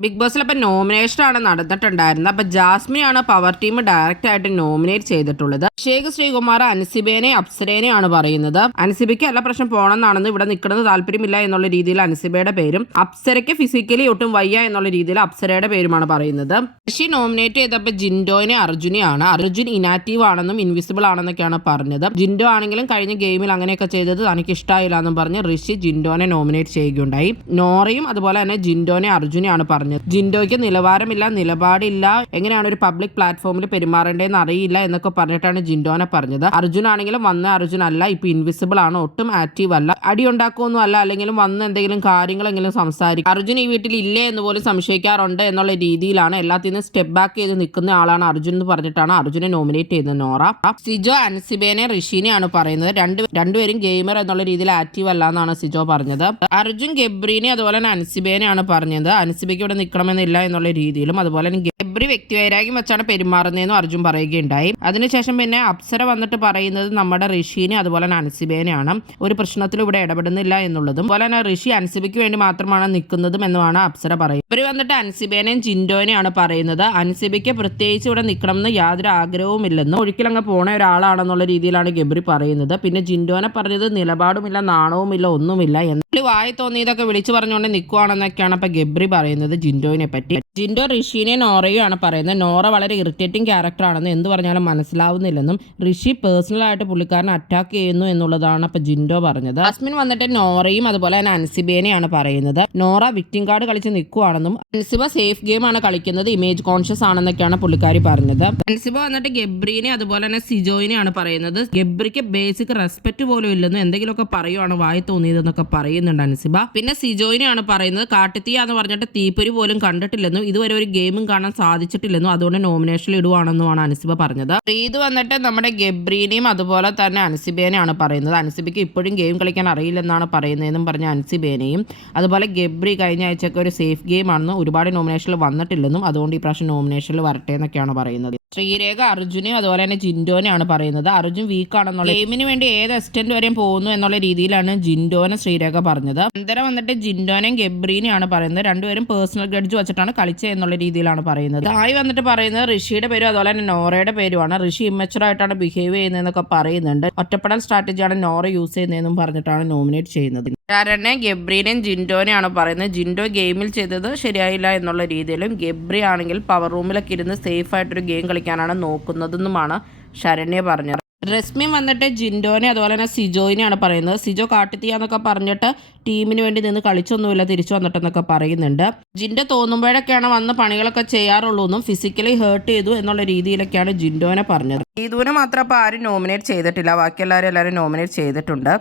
Big ബോസിൽ അപ്പം നോമിനേഷനാണ് നടന്നിട്ടുണ്ടായിരുന്നത്. അപ്പം ജാസ്മിനാണ് പവർ ടീം ഡയറക്റ്റ് ആയിട്ട് നോമിനേറ്റ് ചെയ്തിട്ടുള്ളത്. ഷേഖ് ശ്രീകുമാർ അൻസിബേനെ അപ്സരേനെയാണ് പറയുന്നത്. അൻസിബയ്ക്ക് എല്ലാ പ്രശ്നം പോകണമെന്നാണെന്ന് ഇവിടെ നിൽക്കുന്നത് താല്പര്യമില്ല എന്നുള്ള രീതിയിൽ അൻസിബയുടെ പേരും, അപ്സരയ്ക്ക് ഫിസിക്കലി ഒട്ടും വയ്യ എന്നുള്ള രീതിയിൽ അപ്സരയുടെ പേരുമാണ് പറയുന്നത്. ഋഷി നോമിനേറ്റ് ചെയ്തപ്പോൾ ജിൻഡോനെ അർജുനെയാണ്. അർജുൻ ഇനാക്റ്റീവ് ആണെന്നും ഇൻവിസിബിൾ ആണെന്നൊക്കെയാണ് പറഞ്ഞത്. ജിൻഡോ ആണെങ്കിലും കഴിഞ്ഞ ഗെയിമിൽ അങ്ങനെയൊക്കെ ചെയ്തത് തനിക്ക് ഇഷ്ടമായില്ല എന്നും പറഞ്ഞ് ഋഷി ജിൻഡോനെ നോമിനേറ്റ് ചെയ്യുകയുണ്ടായി. നോറയും അതുപോലെ തന്നെ ജിൻഡോനെ അർജുനെയാണ് പറഞ്ഞത്. ജിൻഡോയ്ക്ക് നിലവാരമില്ല, നിലപാടില്ല, എങ്ങനെയാണ് ഒരു പബ്ലിക് പ്ലാറ്റ്ഫോമിൽ പെരുമാറേണ്ടതെന്ന് അറിയില്ല എന്നൊക്കെ പറഞ്ഞിട്ടാണ് ജിൻഡോനെ പറഞ്ഞത്. അർജുൻ ആണെങ്കിലും വന്ന അർജുൻ അല്ല, ഇപ്പൊ ഇൻവിസിബിൾ ആണ്, ഒട്ടും ആക്റ്റീവ് അല്ല, അടി ഉണ്ടാക്കുമൊന്നും അല്ല, അല്ലെങ്കിലും വന്ന് എന്തെങ്കിലും കാര്യങ്ങളെങ്കിലും സംസാരിക്കും. അർജുൻ ഈ വീട്ടിൽ ഇല്ലേ എന്ന് പോലും സംശയിക്കാറുണ്ട് എന്നുള്ള രീതിയിലാണ് എല്ലാത്തിനും സ്റ്റെപ്പ് ബാക്ക് ചെയ്ത് നിൽക്കുന്ന ആളാണ് അർജുൻ എന്ന് പറഞ്ഞിട്ടാണ് അർജുനെ നോമിനേറ്റ് ചെയ്തത് നോറ. സിജോ അൻസിബേനെ ഋഷിനെയാണ് പറയുന്നത്. രണ്ടുപേരും ഗെയിമർ എന്നുള്ള രീതിയിൽ ആക്റ്റീവ് അല്ല എന്നാണ് സിജോ പറഞ്ഞത്. അർജുൻ ഗബ്രീനെ അതുപോലെ തന്നെ അൻസിബേനെയാണ് പറഞ്ഞത്. അൻസിബയ്ക്ക് ഇവിടെ നിൽക്കണമെന്നില്ല എന്നുള്ള രീതിയിലും അതുപോലെ തന്നെ ഗബ്രി വ്യക്തിവൈരാഗ്യം വെച്ചാണ് പെരുമാറുന്നതെന്നും അർജുൻ പറയുകയുണ്ടായി. അതിനുശേഷം പിന്നെ അപ്സര വന്നിട്ട് പറയുന്നത് നമ്മുടെ ഋഷിനെ അതുപോലെ തന്നെ അൻസിബേനെയാണ്. ഒരു പ്രശ്നത്തിലും ഇവിടെ ഇടപെടുന്നില്ല എന്നുള്ളതും അതുപോലെ തന്നെ ഋഷി അൻസിബയ്ക്ക് വേണ്ടി മാത്രമാണ് നിൽക്കുന്നതും എന്നുമാണ് അപ്സര പറയുന്നത്. ഇവർ വന്നിട്ട് അൻസിബേനെയും ജിൻഡോനെയാണ് പറയുന്നത്. അൻസിബയ്ക്ക് പ്രത്യേകിച്ച് ഇവിടെ നിൽക്കണം എന്ന് യാതൊരു ആഗ്രഹവും ഇല്ലെന്നും ഒരിക്കലങ്ങ് പോണ ഒരാളാണെന്നുള്ള രീതിയിലാണ് ഗബ്രി പറയുന്നത്. പിന്നെ ജിൻഡോനെ പറഞ്ഞത് നിലപാടുമില്ല, നാണവുമില്ല, ഒന്നുമില്ല, എന്നാൽ വായി തോന്നിയതൊക്കെ വിളിച്ചു പറഞ്ഞുകൊണ്ട് നിൽക്കുവാണെന്നൊക്കെയാണ് അപ്പൊ ഗബ്രി പറയുന്നത് ജിൻഡോനെ പറ്റി. ജിൻഡോ ഋഷിനെ നോറയുമാണ് പറയുന്നത്. നോറ വളരെ ഇറിറ്റേറ്റിംഗ് ക്യാരക്ടർ ആണെന്ന് എന്ത് പറഞ്ഞാലും മനസ്സിലാവുന്നില്ലെന്നും ഋഷി പേഴ്സണൽ ആയിട്ട് പുള്ളിക്കാരനെ അറ്റാക്ക് ചെയ്യുന്നു എന്നുള്ളതാണ് അപ്പൊ ജിൻഡോ പറഞ്ഞത്. ജാസ്മിൻ വന്നിട്ട് നോറയും അതുപോലെ തന്നെ അൻസിബേനെയാണ് പറയുന്നത്. നോറ വിക്ടിം കാർഡ് കളിച്ച് നിൽക്കുവാണെന്നും അൻസിബ സേഫ് ഗെയിം ആണ് കളിക്കുന്നത്, ഇമേജ് കോൺഷ്യസ് ആണെന്നൊക്കെയാണ് പുള്ളിക്കാരി പറഞ്ഞത്. അൻസിബ വന്നിട്ട് ഗബ്രീനെ അതുപോലെ തന്നെ സിജോയിനെയാണ് പറയുന്നത്. ഗബ്രിക്ക് ബേസിക് റെസ്പെക്ട് പോലും ഇല്ലെന്നും എന്തെങ്കിലുമൊക്കെ പറയുവാണ് വായി തോന്നിയതെന്നൊക്കെ പറയുന്നുണ്ട് അൻസിബ. പിന്നെ സിജോയിനെയാണ് പറയുന്നത്. കാട്ടുതീ എന്ന് പറഞ്ഞിട്ട് തീപ്പൊരി പോലും കണ്ടിട്ടില്ലെന്നും ഇതുവരെ ഒരു ഗെയിമും കാണാൻ സാധിച്ചിട്ടില്ലെന്നും അതുകൊണ്ട് നോമിനേഷനിൽ ഇടുവാണെന്നുമാണ് അൻസിബ പറഞ്ഞത്. ഇത് വന്നിട്ട് നമ്മുടെ ഗബ്രീനെയും അതുപോലെ തന്നെ അൻസിബേനെയാണ് പറയുന്നത്. അൻസിബയ്ക്ക് ഇപ്പോഴും ഗെയിം കളിക്കാൻ അറിയില്ലെന്നാണ് പറയുന്നതെന്നും പറഞ്ഞ അൻസിബേനെയും അതുപോലെ ഗബ്രി കഴിഞ്ഞ ആഴ്ചയൊക്കെ ഒരു സേഫ് ഗെയിം ആണെന്നും ഒരുപാട് നോമിനേഷനിൽ വന്നിട്ടില്ലെന്നും അതുകൊണ്ട് ഈ പ്രാവശ്യം നോമിനേഷനിൽ വരട്ടെ എന്നൊക്കെയാണ് പറയുന്നത്. ശ്രീരേഖ അർജുനെയും അതുപോലെ തന്നെ ജിൻഡോനെയാണ് പറയുന്നത്. അർജുൻ വീക്ക് ആണെന്നുള്ള ഗെയിമിന് വേണ്ടി ഏത് എക്സ്റ്റന്റ് വരെയും പോകുന്നു എന്നുള്ള രീതിയിലാണ് ജിൻഡോനെ ശ്രീരേഖ പറഞ്ഞത്. അന്തരം വന്നിട്ട് ജിൻഡോനെയും ഗബ്രീനെയാണ് പറയുന്നത്. രണ്ടുപേരും പേഴ്സണൽ ഗ്രഡ്ജ് വെച്ചിട്ടാണ് കളിച്ചത് എന്നുള്ള രീതിയിലാണ് പറയുന്നത്. തായി വന്നിട്ട് പറയുന്നത് ഋഷിയുടെ പേരും അതുപോലെ തന്നെ നോറയുടെ പേരുമാണ്. ഋഷി ഇമ്മച്ചുർ ആയിട്ടാണ് ബിഹേവ് ചെയ്യുന്നതെന്നൊക്കെ പറയുന്നുണ്ട്. ഒറ്റപ്പെടൽ സ്ട്രാറ്റജിയാണ് നോറ യൂസ് ചെയ്യുന്നതെന്നും പറഞ്ഞിട്ടാണ് നോമിനേറ്റ് ചെയ്യുന്നത്. ശരണ്യ ഗബ്രീനെയും ജിൻഡോനെയാണ് പറയുന്നത്. ജിൻഡോ ഗെയിമിൽ ചെയ്തത് ശരിയായില്ല എന്നുള്ള രീതിയിലും ഗബ്രി ആണെങ്കിൽ പവർ റൂമിലൊക്കെ ഇരുന്ന് സേഫ് ആയിട്ടൊരു ഗെയിം കളിക്കാനാണ് നോക്കുന്നതെന്നുമാണ് ശരണ്യ പറഞ്ഞത്. രശ്മി വന്നിട്ട് ജിൻഡോനെ അതുപോലെ തന്നെ സിജോയിനെയാണ് പറയുന്നത്. സിജോ കാട്ടുതീയാന്നൊക്കെ പറഞ്ഞിട്ട് ടീമിന് വേണ്ടി നിന്ന് കളിച്ചൊന്നുമില്ല, തിരിച്ചു വന്നിട്ടെന്നൊക്കെ പറയുന്നുണ്ട്. ജിൻഡോ തോന്നുമ്പോഴൊക്കെയാണ് വന്ന് പണികളൊക്കെ ചെയ്യാറുള്ളൂ എന്നും ഫിസിക്കലി ഹേർട്ട് ചെയ്തു എന്നുള്ള രീതിയിലൊക്കെയാണ് ജിൻഡോനെ പറഞ്ഞത്. ഇതുവിനെ മാത്രം അപ്പോൾ ആരും നോമിനേറ്റ് ചെയ്തിട്ടില്ല, ബാക്കി എല്ലാവരും നോമിനേറ്റ് ചെയ്തിട്ടുണ്ട്.